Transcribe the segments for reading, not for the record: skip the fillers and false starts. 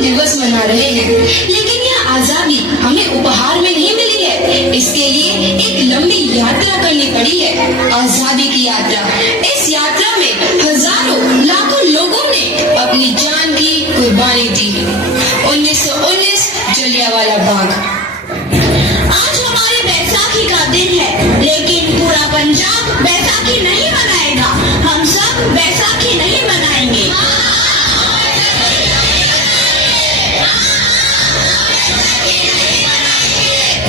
दिवस मना रहे हैं, लेकिन यह आजादी हमें उपहार में नहीं मिली है। इसके लिए एक लंबी यात्रा करनी पड़ी है, आजादी की यात्रा। इस यात्रा में हजारों लाखों लोगों ने अपनी जान की कुर्बानी दी। 1919 जलियांवाला बाग। आज हमारे बैसाखी का दिन है, लेकिन पूरा पंजाब बैसाखी नहीं मनाएगा। हम सब बैसाखी नहीं मनाएंगे।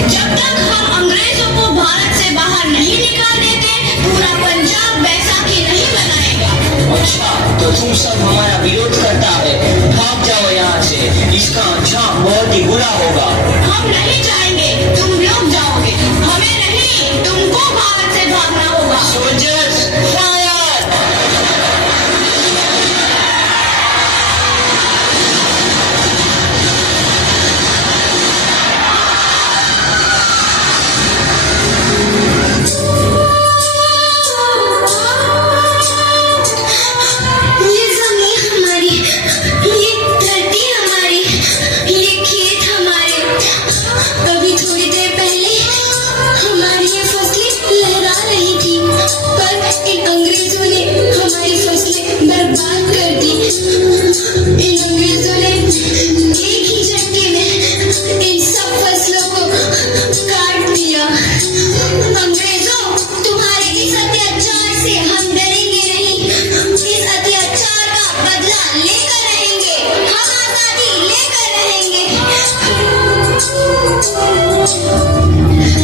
जब तक हम अंग्रेजों को भारत से बाहर नहीं निकाल देते, पूरा पंजाब बैसाखी नहीं मनाएगा। अच्छा, तो तुम सब हमारा विरोध करता है, भाग जाओ यहाँ से। इसका अंजाम बहुत ही बुरा होगा। हम नहीं चाहेंगे तुम लोग जाओगे, हमें नहीं, तुमको भारत से भागना होगा। Soldiers fire!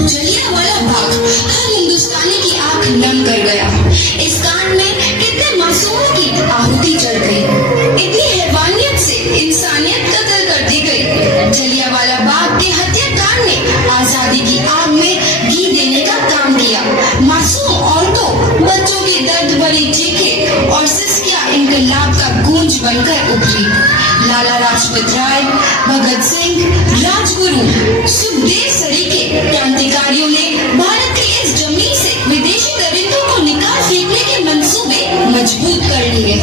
जलियांवाला बाग हर हिंदुस्तानी की आंख नम कर गया। इस कांड में कितने मासूमों की आहुति जल गई, इतनी हैवानियत से इंसानियत कत्ल कर दी गई। जलियांवाला बाग के हत्याकांड ने आजादी की आग में घी देने का काम किया। मासूम औरतों, बच्चों की दर्द भरी चीखें और सिसकियां इनकलाब का गूंज बनकर उभरी। लाला लाजपत राय, भगत सिंह, राजगुरु, सुखदेव सरीखे क्रांतिकारियों ने भारत की इस जमीन से विदेशी दरिंदों को निकाल फेंकने के मंसूबे मजबूत कर लिए।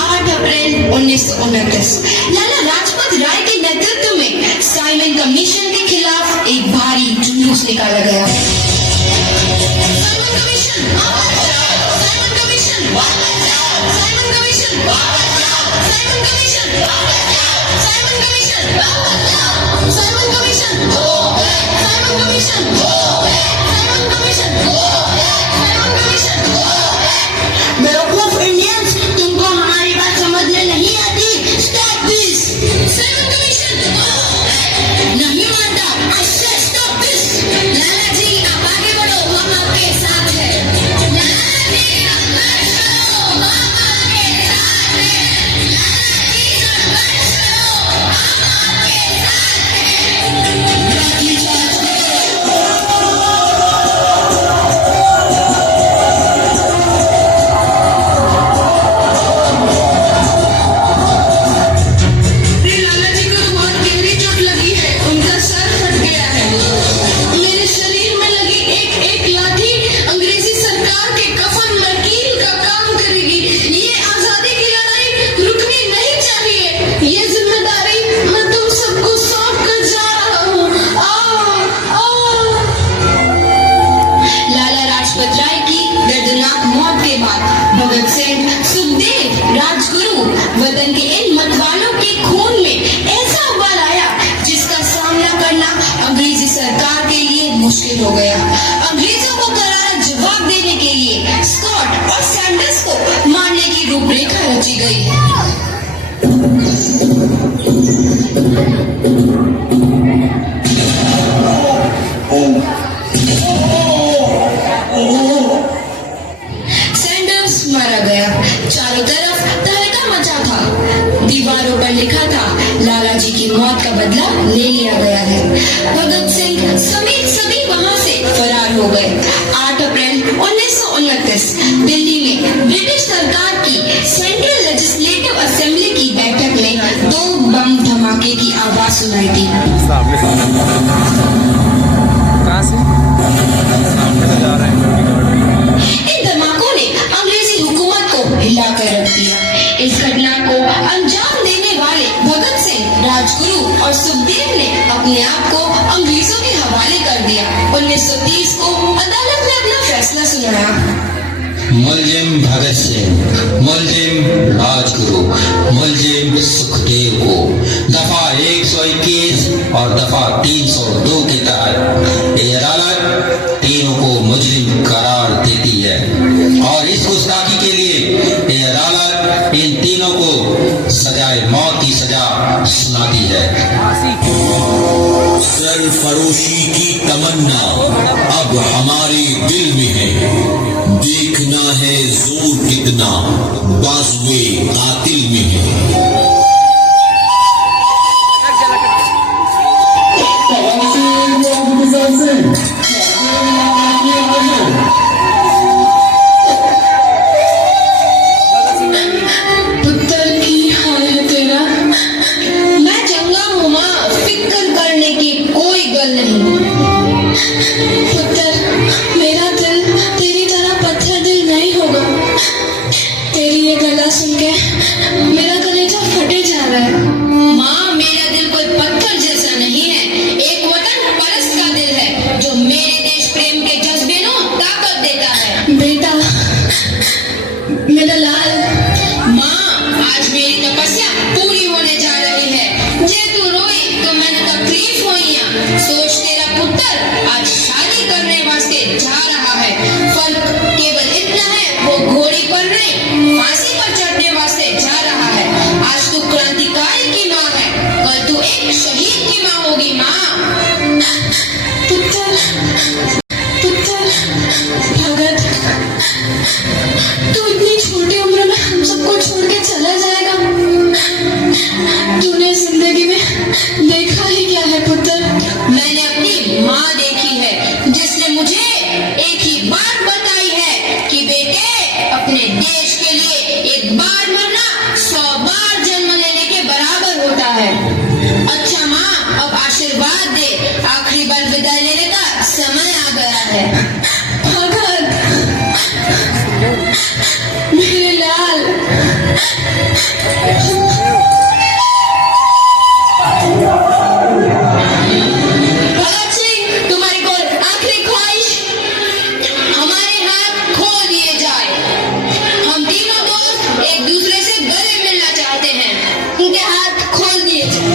8 अप्रैल 1929 लाला लाजपत राय के नेतृत्व में साइमन कमीशन के खिलाफ एक भारी जुलूस निकाला गया। बेवकूफ इंडियंस, तुमको हमारी बात समझने नहीं आती। Stop this. नहीं मानता। अच्छा, स्टॉप दिस। लाला जी, आप आगे बढ़ो, हम आपके साथ हैं। लाला जी, संघर्ष करो, हम आपके साथ हैं। लाला जी, संघर्ष करो, हम आपके साथ हैं। भगत सिंह, सुखदेव, राजगुरु, वतन के इन मतवालों के खून में ऐसा उबाल आया जिसका सामना करना अंग्रेजी सरकार के लिए मुश्किल हो गया। अंग्रेजों को करारा जवाब देने के लिए स्कॉट और सैंडर्स को मारने की रूपरेखा रची गई। मारा गया। चारों तरफ तहलका मचा था। दीवारों पर लिखा था, लाला जी की मौत का बदला ले लिया गया है। भगत सिंह समेत सभी वहां से फरार हो गए। 8 अप्रैल 1929 दिल्ली में ब्रिटिश सरकार की सेंट्रल लेजिस्लेटिव असेंबली की बैठक में 2 बम धमाके की आवाज सुनाई दी। कहां से? सामने से जा रहे हैं। इन धमाकों ने अंग्रेजी हुकूमत को हिला कर रख दिया। इस घटना को अंजाम देने वाले भगत सिंह राजगुरु और सुखदेव ने अपने आप को अंग्रेजों के हवाले कर दिया। 1930 को अदालत ने अपना फैसला सुनाया। मुलजिम भगत सिंह, मुलजिम राजगुरु, मुलजिम सुखदेव को दफा 121 और दफा 302 के तहत ये अदालत तीनों को मुजरिम करार देती है और इस गुस्ताखी के लिए ये अदालत इन तीनों को सजाए मौत की सजा सुनाती है। सरफरोशी की तमन्ना अब हमारे दिल में है, देखना है जोर कितना बाजुए कातिल में है। पुत्र की हाल है तेरा। मैं चंगा हूँ माँ, फिक्र करने की कोई गल नहीं। पुत्र, मेरा दिल तेरी तरह पत्थर दिल नहीं होगा। तेरी ये गला सुन के मेरा कलेजा फटे जा रहा है। माँ, मेरा दिल कोई पत्थर जैसा नहीं है, एक वतन परस्त का दिल है जो मेरे देश प्रेम के जज्बे को ताकत देता है। बेटा, मेरा लाल। माँ, आज मेरी तपस्या पूरी होने जा रही है। जे तू रोई तो मैंने तकलीफ होई। सोच, तेरा पुत्र आज शादी करने वास्ते जा रहा है। फर्क केवल इतना है, वो घोड़ी पर नहीं फांसी पर चढ़ने वास्ते जा रहा है। आज तू क्रांतिकारी की माँ है, कल तू एक शहीद की माँ होगी। माँ, पुत्र, भगत, तू इतनी छोटी उम्र में हम सबको छोड़ के चला जाएगा। तूने जिंदगी में देखा ही क्या है पुत्र? मैंने अपनी माँ देखी है, जिसने मुझे एक ही बात बताई है कि बेटे, अपने देश के लिए एक बार मरना 100 बार जन्म लेने के बराबर होता है। अच्छा माँ, अब आशीर्वाद दे, आखिरी बार विदाई लेने का समय आ गया है। भगत, मेरे लाल, भगत सिंह, तुम्हारी कोई आखिरी ख्वाहिश? हमारे हाथ खोल दिए जाए। हम तीनों दोस्त एक दूसरे से गले मिलना चाहते हैं, उनके हाथ खोल दिए जाए।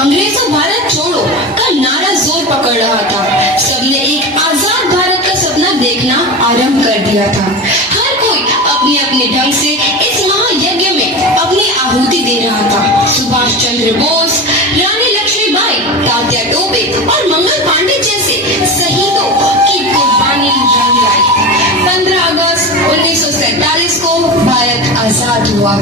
अंग्रेजों भारत छोड़ो का नारा जोर पकड़ रहा था। सबने एक आजाद भारत का सपना देखना आरंभ कर दिया था। हर कोई अपने अपने ढंग से इस महायज्ञ में अपनी आहुति दे रहा था। सुभाष चंद्र बोस, रानी लक्ष्मीबाई, तात्या टोपे और मंगल पांडे जैसे शहीदों की कुर्बानी रंग लाई। 15 अगस्त 1947 को भारत आजाद हुआ।